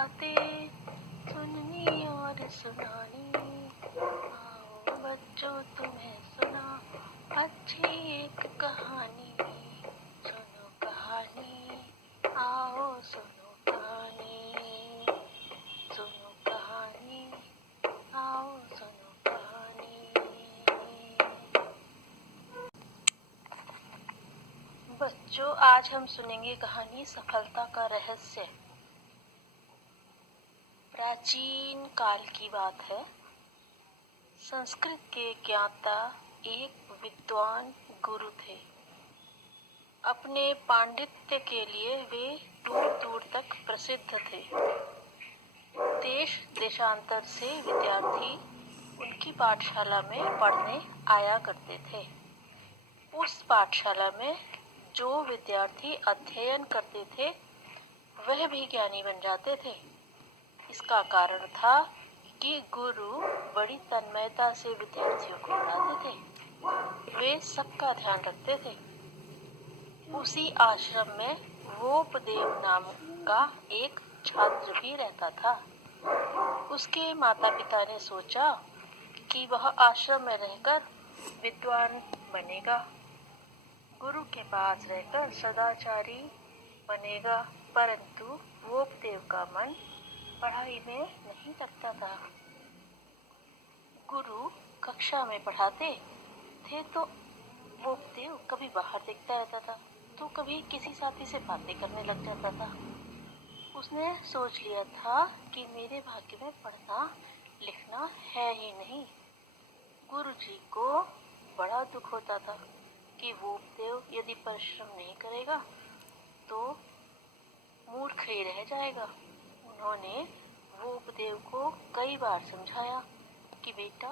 बातें सुननी और सुनानी। आओ बच्चों तुम्हें सुना अच्छी एक कहानी। सुनो कहानी, आओ सुनो कहानी। सुनो कहानी, आओ सुनो कहानी। बच्चों, आज हम सुनेंगे कहानी सफलता का रहस्य। प्राचीन काल की बात है। संस्कृत के ज्ञाता एक विद्वान गुरु थे। अपने पांडित्य के लिए वे दूर दूर तक प्रसिद्ध थे। देश देशांतर से विद्यार्थी उनकी पाठशाला में पढ़ने आया करते थे। उस पाठशाला में जो विद्यार्थी अध्ययन करते थे वह भी ज्ञानी बन जाते थे। इसका कारण था कि गुरु बड़ी तन्मयता से विद्यार्थियों को पढ़ाते थे। वे सबका ध्यान रखते थे। उसी आश्रम में वोपदेव नाम का एक छात्र भी रहता था। उसके माता पिता ने सोचा कि वह आश्रम में रहकर विद्वान बनेगा, गुरु के पास रहकर सदाचारी बनेगा। परंतु वोपदेव का मन पढ़ाई में नहीं लगता था। गुरु कक्षा में पढ़ाते थे तो वोपदेव कभी बाहर देखता रहता था तो कभी किसी साथी से बातें करने लग जाता था। उसने सोच लिया था कि मेरे भाग्य में पढ़ना लिखना है ही नहीं। गुरु जी को बड़ा दुख होता था कि वोपदेव यदि परिश्रम नहीं करेगा तो मूर्ख ही रह जाएगा। उन्होंने वोपदेव को कई बार समझाया कि बेटा,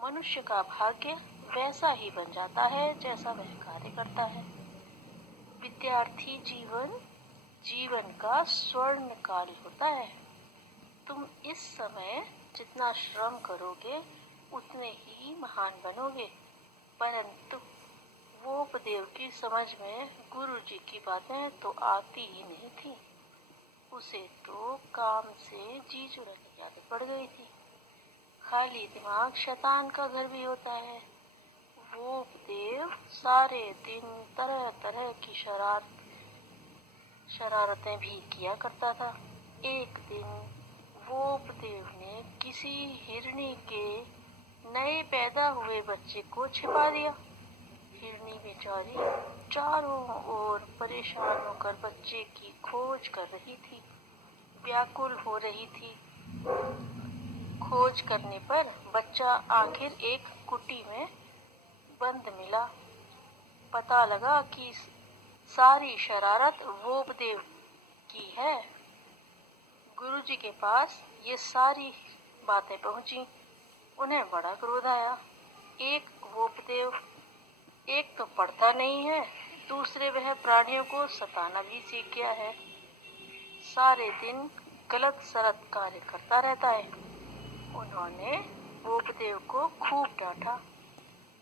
मनुष्य का भाग्य वैसा ही बन जाता है जैसा वह कार्य करता है। विद्यार्थी जीवन का स्वर्ण काल होता है। तुम इस समय जितना श्रम करोगे उतने ही महान बनोगे। परंतु वोपदेव की समझ में गुरु जी की बातें तो आती ही नहीं थी। उसे तो काम से जी चुराने की आदत पड़ गई थी। खाली दिमाग शैतान का घर भी होता है। वोपदेव सारे दिन तरह तरह की शरारतें भी किया करता था। एक दिन वोपदेव ने किसी हिरनी के नए पैदा हुए बच्चे को छिपा दिया। हिरनी बेचारी चारों ओर परेशान होकर बच्चे की खोज कर रही थी, व्याकुल हो रही थी। खोज करने पर बच्चा आखिर एक कुटी में बंद मिला। पता लगा कि सारी शरारत वोपदेव की है। गुरुजी के पास ये सारी बातें पहुंची। उन्हें बड़ा क्रोध आया। वोपदेव एक तो पढ़ता नहीं है, दूसरे वह प्राणियों को सताना भी सीख गया है। सारे दिन गलत सलत कार्य करता रहता है। उन्होंने वोपदेव को खूब डांटा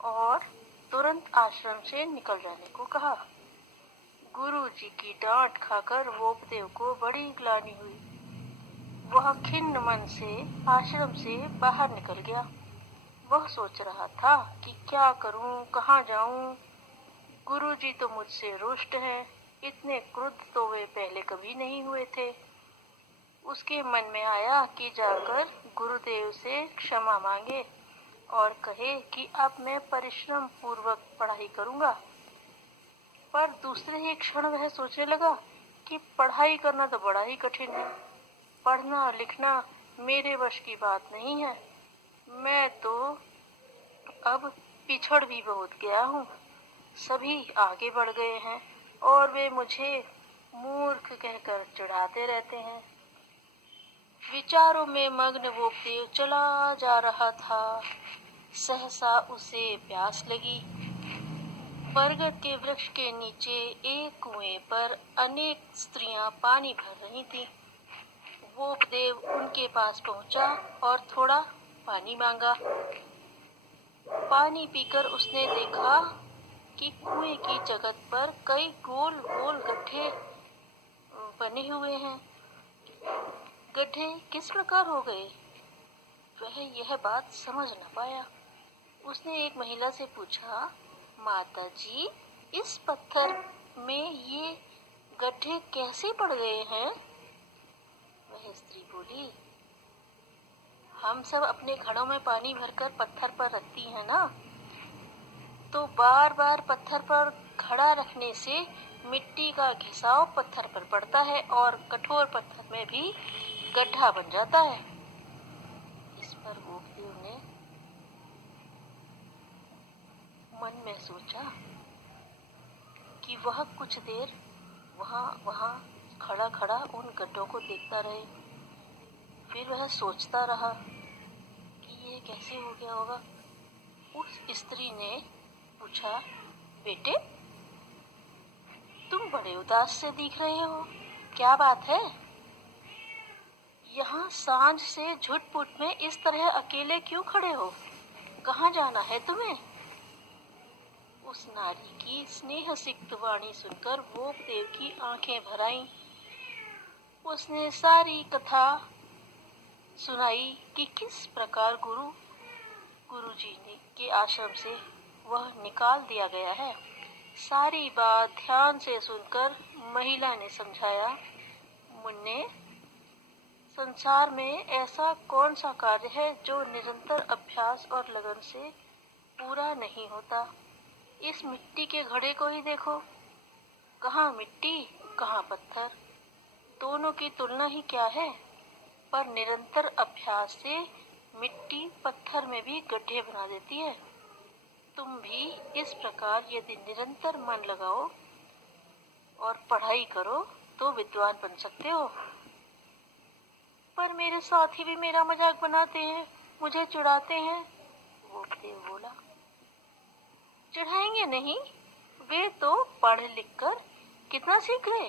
और तुरंत आश्रम से निकल जाने को कहा। गुरुजी की डांट खाकर वोपदेव को बड़ी ग्लानि हुई। वह खिन्न मन से आश्रम से बाहर निकल गया। वह सोच रहा था कि क्या करूं, कहाँ जाऊं। गुरुजी तो मुझसे रुष्ट हैं। इतने क्रुद्ध तो वे पहले कभी नहीं हुए थे। उसके मन में आया कि जाकर गुरुदेव से क्षमा मांगे और कहे कि अब मैं परिश्रम पूर्वक पढ़ाई करूंगा। पर दूसरे ही क्षण वह सोचने लगा कि पढ़ाई करना तो बड़ा ही कठिन है। पढ़ना लिखना मेरे वश की बात नहीं है। मैं तो अब पिछड़ भी बहुत गया हूँ। सभी आगे बढ़ गए हैं और वे मुझे मूर्ख कहकर चिढ़ाते रहते हैं। विचारों में मग्न वोपदेव चला जा रहा था। सहसा उसे प्यास लगी। बरगद के वृक्ष के नीचे एक कुएं पर अनेक स्त्रियां पानी भर रही थीं। वोपदेव उनके पास पहुंचा और थोड़ा पानी मांगा। पानी पीकर उसने देखा कि कुएं की जगत पर कई गोल गोल गड्ढे बने हुए हैं। गड्ढे किस प्रकार हो गए, वह यह बात समझ न पाया। उसने एक महिला से पूछा, माता जी, इस पत्थर में ये गड्ढे कैसे पड़ गए हैं? वह स्त्री बोली, हम सब अपने घड़ों में पानी भरकर पत्थर पर रखती हैं ना, तो बार बार पत्थर पर घड़ा रखने से मिट्टी का घिसाव पत्थर पर पड़ता है और कठोर पत्थर में भी गड्ढा बन जाता है। इस पर वोकदेव ने मन में सोचा कि वह कुछ देर वहां खड़ा खड़ा उन गड्ढों को देखता रहे। फिर वह सोचता रहा कि ये कैसे हो गया होगा। उस स्त्री ने पूछा, बेटे, तुम बड़े उदास से दिख रहे हो, क्या बात है? यहाँ सांझ से झुटपुट में इस तरह अकेले क्यों खड़े हो? कहाँ जाना है तुम्हें? उस नारी की स्नेह सिक्त वाणी सुनकर वोकदेव की आंखें भर आईं। उसने सारी कथा सुनाई कि किस प्रकार गुरुजी ने के आश्रम से वह निकाल दिया गया है। सारी बात ध्यान से सुनकर महिला ने समझाया, मुन्ने, संसार में ऐसा कौन सा कार्य है जो निरंतर अभ्यास और लगन से पूरा नहीं होता। इस मिट्टी के घड़े को ही देखो, कहाँ मिट्टी कहाँ पत्थर, दोनों की तुलना ही क्या है। पर निरंतर अभ्यास से मिट्टी पत्थर में भी गड्ढे बना देती है। तुम भी इस प्रकार यदि निरंतर मन लगाओ और पढ़ाई करो तो विद्वान बन सकते हो। पर मेरे साथी भी मेरा मजाक बनाते हैं, मुझे चिढ़ाते हैं। वोकदेव बोला, चिढ़ाएंगे नहीं, वे तो पढ़ लिख कर कितना सीख गए।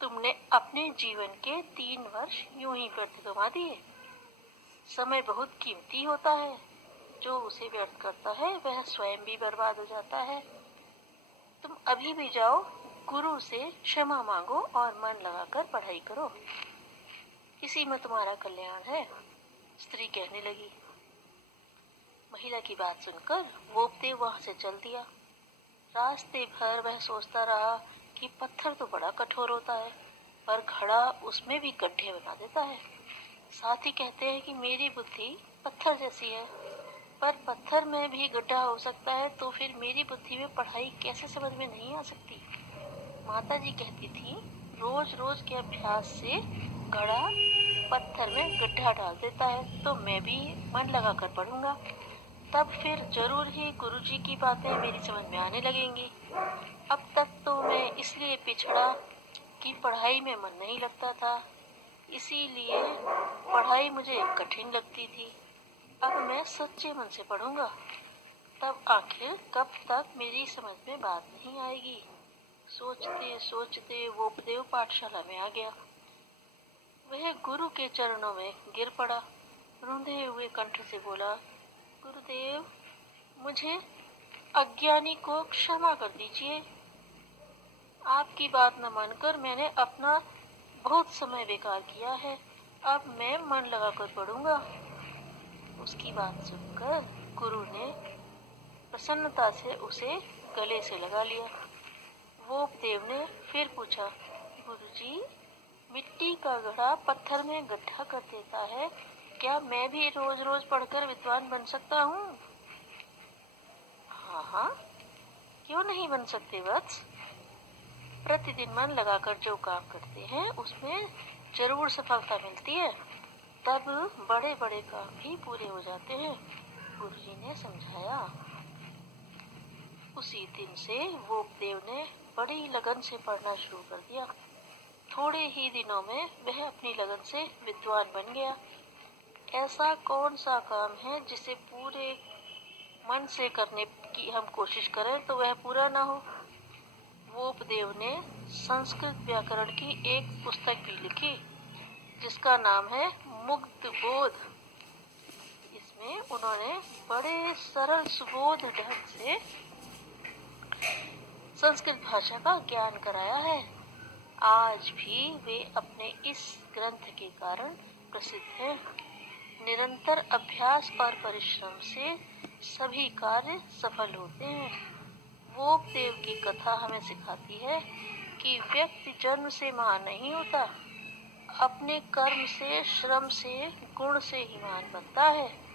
तुमने अपने जीवन के 3 वर्ष यूं ही व्यर्थ गंवा दिए। समय बहुत कीमती होता है, जो उसे व्यर्थ करता है वह स्वयं भी बर्बाद हो जाता है। तुम अभी भी जाओ, गुरु से क्षमा मांगो और मन लगाकर पढ़ाई करो, इसी में तुम्हारा कल्याण है। स्त्री कहने लगी। महिला की बात सुनकर वोकदेव वहां से चल दिया। रास्ते भर वह सोचता रहा कि पत्थर तो बड़ा कठोर होता है, पर घड़ा उसमें भी गड्ढे बना देता है। साथ ही कहते हैं कि मेरी बुद्धि पत्थर जैसी है, पर पत्थर में भी गड्ढा हो सकता है, तो फिर मेरी बुद्धि में पढ़ाई कैसे समझ में नहीं आ सकती। माता जी कहती थी, रोज रोज के अभ्यास से घड़ा पत्थर में गड्ढा डाल देता है, तो मैं भी मन लगाकर पढ़ूंगा, तब फिर जरूर ही गुरुजी की बातें मेरी समझ में आने लगेंगी। अब तक तो मैं इसलिए पिछड़ा कि पढ़ाई में मन नहीं लगता था, इसीलिए पढ़ाई मुझे कठिन लगती थी। अब मैं सच्चे मन से पढ़ूंगा, तब आखिर कब तक मेरी समझ में बात नहीं आएगी। सोचते सोचते वोकदेव पाठशाला में आ गया। वह गुरु के चरणों में गिर पड़ा। रूंधे हुए कंठ से बोला, गुरुदेव, मुझे अज्ञानी को क्षमा कर दीजिए। आपकी बात न मानकर मैंने अपना बहुत समय बेकार किया है। अब मैं मन लगाकर पढ़ूंगा। उसकी बात सुनकर गुरु ने प्रसन्नता से उसे गले से लगा लिया। वोकदेव ने फिर पूछा, गुरुजी, मिट्टी का घड़ा पत्थर में गड्ढा कर देता है, क्या मैं भी रोज रोज पढ़कर विद्वान बन सकता हूँ? हाँ हाँ, क्यों नहीं बन सकते वत्स। प्रतिदिन मन लगाकर जो काम करते हैं उसमें जरूर सफलता मिलती है, तब बड़े बड़े काम भी पूरे हो जाते हैं, गुरुजी ने समझाया। उसी दिन से वोकदेव ने बड़ी लगन से पढ़ना शुरू कर दिया। थोड़े ही दिनों में वह अपनी लगन से विद्वान बन गया। ऐसा कौन सा काम है जिसे पूरे मन से करने की हम कोशिश करें तो वह पूरा ना हो। वोकदेव ने संस्कृत व्याकरण की एक पुस्तक भी लिखी, जिसका नाम है मुग्ध बोध। इसमें उन्होंने बड़े सरल सुबोध ढंग से संस्कृत भाषा का ज्ञान कराया है। आज भी वे अपने इस ग्रंथ के कारण प्रसिद्ध हैं। निरंतर अभ्यास और परिश्रम से सभी कार्य सफल होते हैं। वोगदेव की कथा हमें सिखाती है कि व्यक्ति जन्म से महान नहीं होता, अपने कर्म से, श्रम से, गुण से ही महान बनता है।